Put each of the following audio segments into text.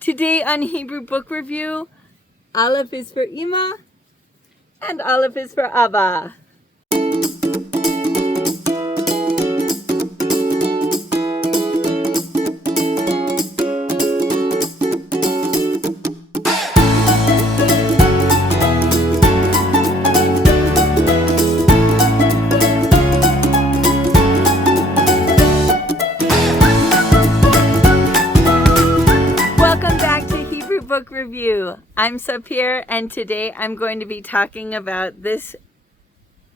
Today on Hebrew Book Review, Alef is for Ima and Alef is for Abba. Book Review. I'm Sapir, and today I'm going to be talking about this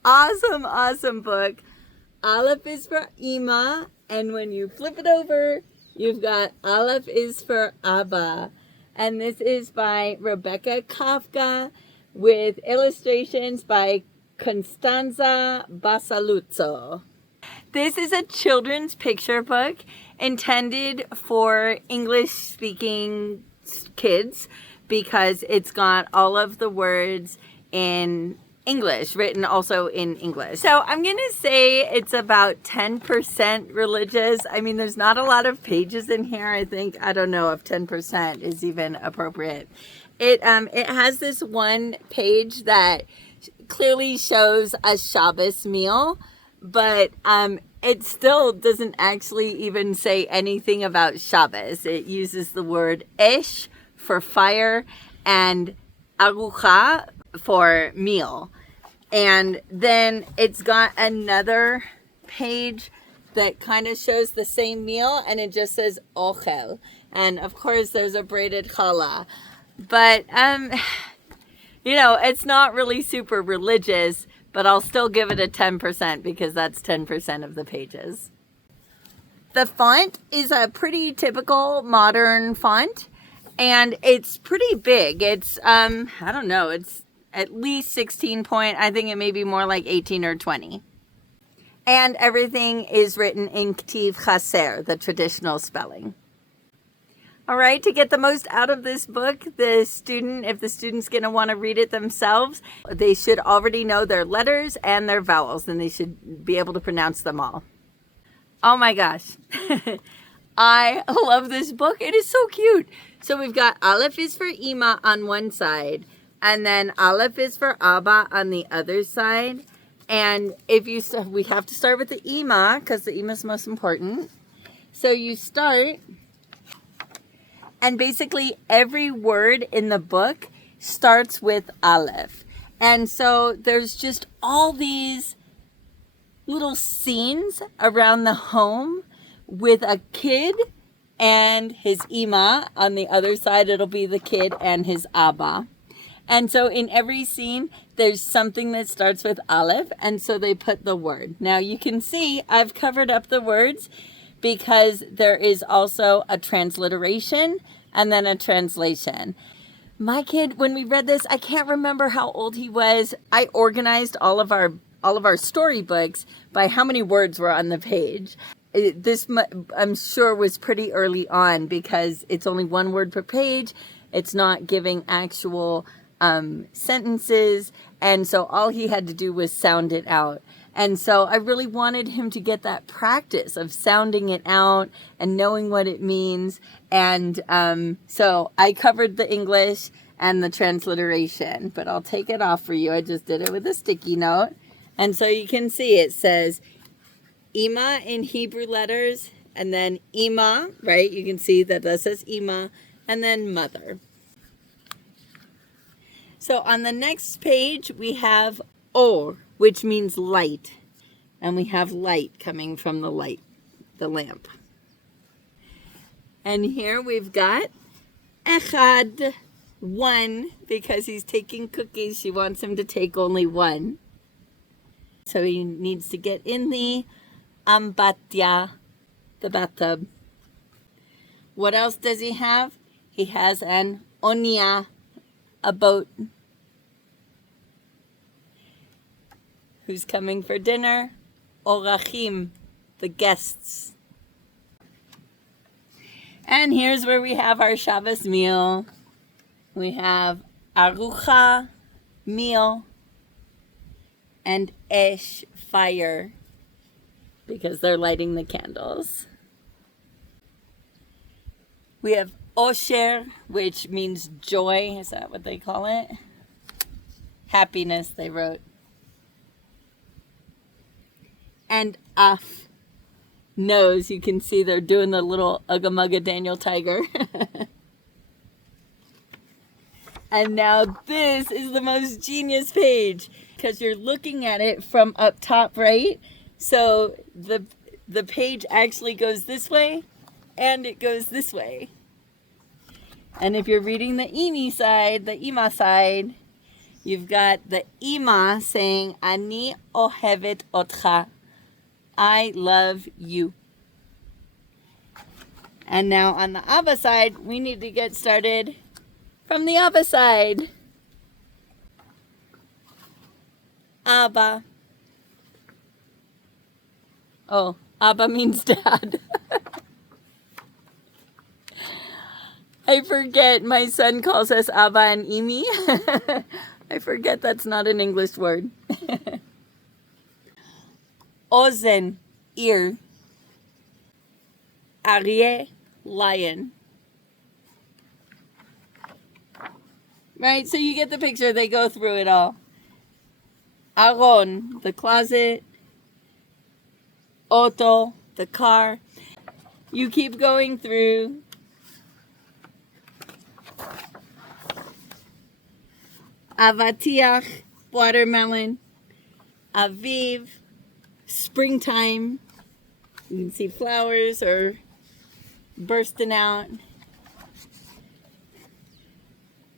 awesome book. Alef is for Ima, and when you flip it over, you've got Alef is for Abba. And this is by Rebecca Kafka with illustrations by Constanza Basaluzzo. This is a children's picture book intended for English-speaking kids because it's got all of the words in English, written also in English. So I'm going to say it's about 10% religious. I mean, there's not a lot of pages in here. I don't know if 10% is even appropriate. It has this one page that clearly shows a Shabbos meal, but it still doesn't actually even say anything about Shabbos. It uses the word esh for fire and arucha for meal. And then it's got another page that kind of shows the same meal, and it just says ochel. And of course there's a braided challah. But, it's not really super religious, but I'll still give it a 10% because that's 10% of the pages. The font is a pretty typical modern font, and it's pretty big. It's, it's at least 16 point. I think it may be more like 18 or 20. And everything is written in Ktiv Chaser, the traditional spelling. All right, to get the most out of this book, if the student's going to want to read it themselves, they should already know their letters and their vowels, and they should be able to pronounce them all. Oh my gosh. I love this book. It is so cute. So we've got Alef is for Ima on one side, and then Alef is for Abba on the other side. And we have to start with the Ima, because the Ima is most important. So you start... And basically every word in the book starts with Alef. And so there's just all these little scenes around the home with a kid and his Ima. On the other side, it'll be the kid and his Abba. And so in every scene, there's something that starts with Alef. And so they put the word. Now you can see I've covered up the words because there is also a transliteration and then a translation. My kid, when we read this, I can't remember how old he was. I organized all of our storybooks by how many words were on the page. This, I'm sure, was pretty early on because it's only one word per page. It's not giving actual sentences. And so all he had to do was sound it out. And so I really wanted him to get that practice of sounding it out and knowing what it means. And so I covered the English and the transliteration, but I'll take it off for you. I just did it with a sticky note. And so you can see it says Ima in Hebrew letters, and then Ima, right? You can see that says Ima, and then mother. So on the next page, we have Or, which means light. And we have light coming from the lamp. And here we've got Echad, one, because he's taking cookies. She wants him to take only one. So he needs to get in the ambatya, the bathtub. What else does he have? He has an onia, a boat. Who's coming for dinner? Orachim, the guests. And here's where we have our Shabbos meal. We have arucha, meal, and esh, fire, because they're lighting the candles. We have Osher, which means joy. Is that what they call it? Happiness, they wrote. And Af, nose. You can see they're doing the little Ugga Mugga Daniel Tiger. And now this is the most genius page because you're looking at it from up top, right? So the page actually goes this way and it goes this way. And if you're reading the Imi side, the Ima side, you've got the Ima saying, Ani ohevet otcha. I love you. And now on the Abba side, we need to get started from the Abba side. Abba. Oh, Abba means dad. I forget my son calls us Abba and Imi. I forget that's not an English word. Ozen, ear. Aryeh, lion. Right, so you get the picture. They go through it all. Aron, the closet. Auto, the car. You keep going through. Avatiach, watermelon. Aviv, springtime. You can see flowers are bursting out.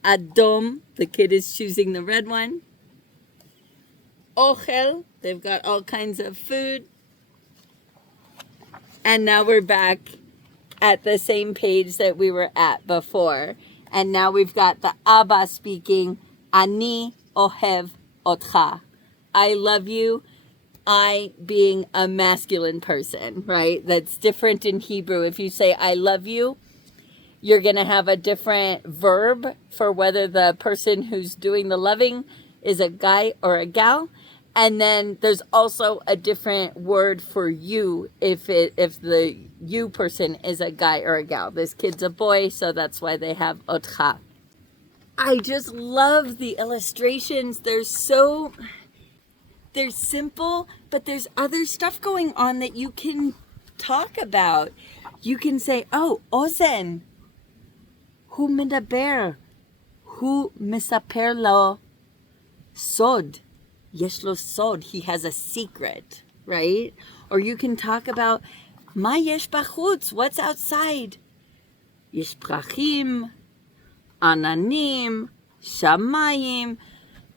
Adom, the kid is choosing the red one. Ochel, they've got all kinds of food. And now we're back at the same page that we were at before. And now we've got the Abba speaking, Ani ohev otcha. I love you. I being a masculine person, right? That's different in Hebrew. If you say I love you, you're going to have a different verb for whether the person who's doing the loving is a guy or a gal. And then there's also a different word for you if the you person is a guy or a gal. This kid's a boy, so that's why they have otcha. I just love the illustrations. They're simple, but there's other stuff going on that you can talk about. You can say, oh, Ozen, hu medaber, hu mesaper lo sod. Yesh lo sod, he has a secret, right? Or you can talk about, ma yesh bachutz, what's outside? Yesh prachim, ananim, shamayim.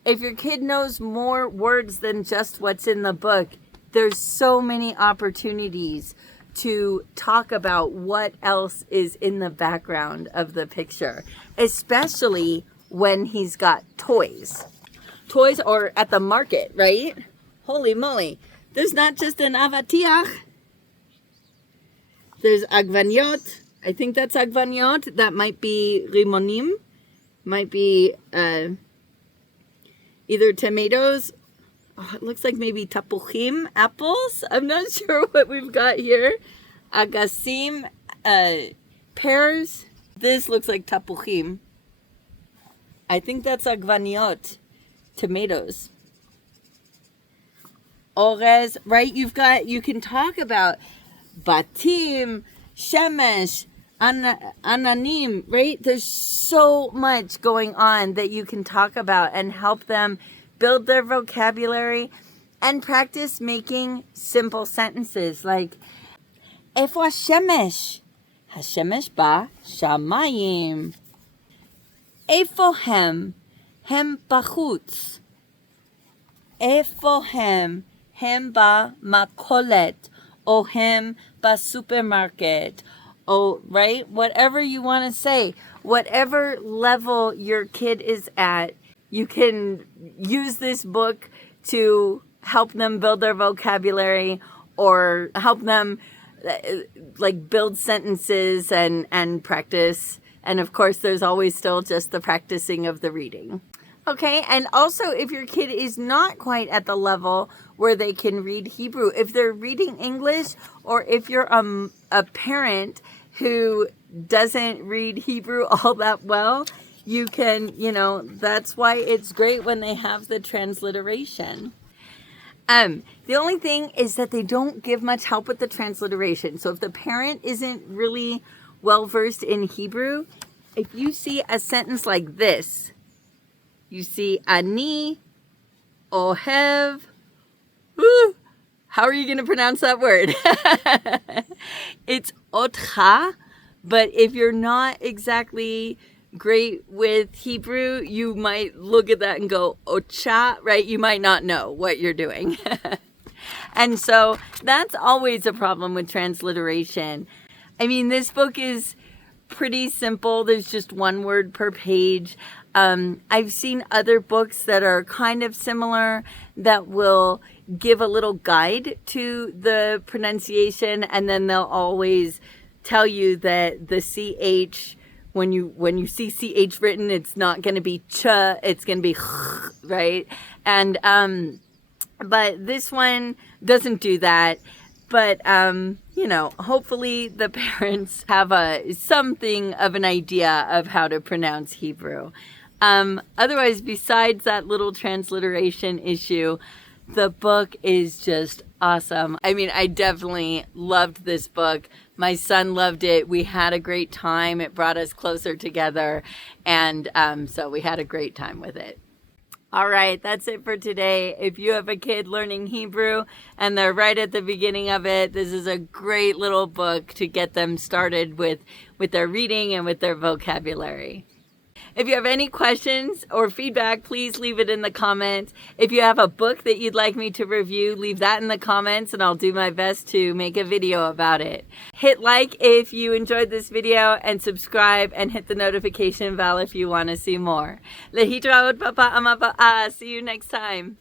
If your kid knows more words than just what's in the book, there's so many opportunities to talk about what else is in the background of the picture, especially when he's got toys. Toys or at the market, right? Holy moly. There's not just an avatiach. There's agvaniot. I think that's agvaniot. That might be rimonim. Might be either tomatoes. Oh, it looks like maybe tapuchim, apples. I'm not sure what we've got here. Agasim, pears. This looks like tapuchim. I think that's agvaniot. Tomatoes. Orez, right? You can talk about batim, shemesh, ananim, right? There's so much going on that you can talk about and help them build their vocabulary and practice making simple sentences like Efo hashemesh? Hashemesh ba shamayim. Efo hem? Hem bachutz. Efo hem? Hem ba makolet. O hem ba supermarket. Oh, right? Whatever you want to say. Whatever level your kid is at, you can use this book to help them build their vocabulary or help them like build sentences and practice. And of course, there's always still just the practicing of the reading. Okay, and also if your kid is not quite at the level where they can read Hebrew, if they're reading English, or if you're a parent who doesn't read Hebrew all that well, you can, that's why it's great when they have the transliteration. The only thing is that they don't give much help with the transliteration. So if the parent isn't really well versed in Hebrew, if you see a sentence like this, you see ani, ohev, how are you going to pronounce that word? It's otcha, but if you're not exactly great with Hebrew, you might look at that and go, ocha, right? You might not know what you're doing. And so that's always a problem with transliteration. I mean, this book is pretty simple. There's just one word per page. I've seen other books that are kind of similar that will give a little guide to the pronunciation, and then they'll always tell you that the CH, when you see CH written, it's not going to be ch, it's going to be right? And but this one doesn't do that. But, hopefully the parents have something of an idea of how to pronounce Hebrew. Otherwise, besides that little transliteration issue, the book is just awesome. I mean, I definitely loved this book. My son loved it. We had a great time. It brought us closer together. And so we had a great time with it. All right, that's it for today. If you have a kid learning Hebrew and they're right at the beginning of it, this is a great little book to get them started with their reading and with their vocabulary. If you have any questions or feedback, please leave it in the comments. If you have a book that you'd like me to review, leave that in the comments and I'll do my best to make a video about it. Hit like if you enjoyed this video and subscribe and hit the notification bell if you want to see more. Lehitraot papa ama pa'a. See you next time.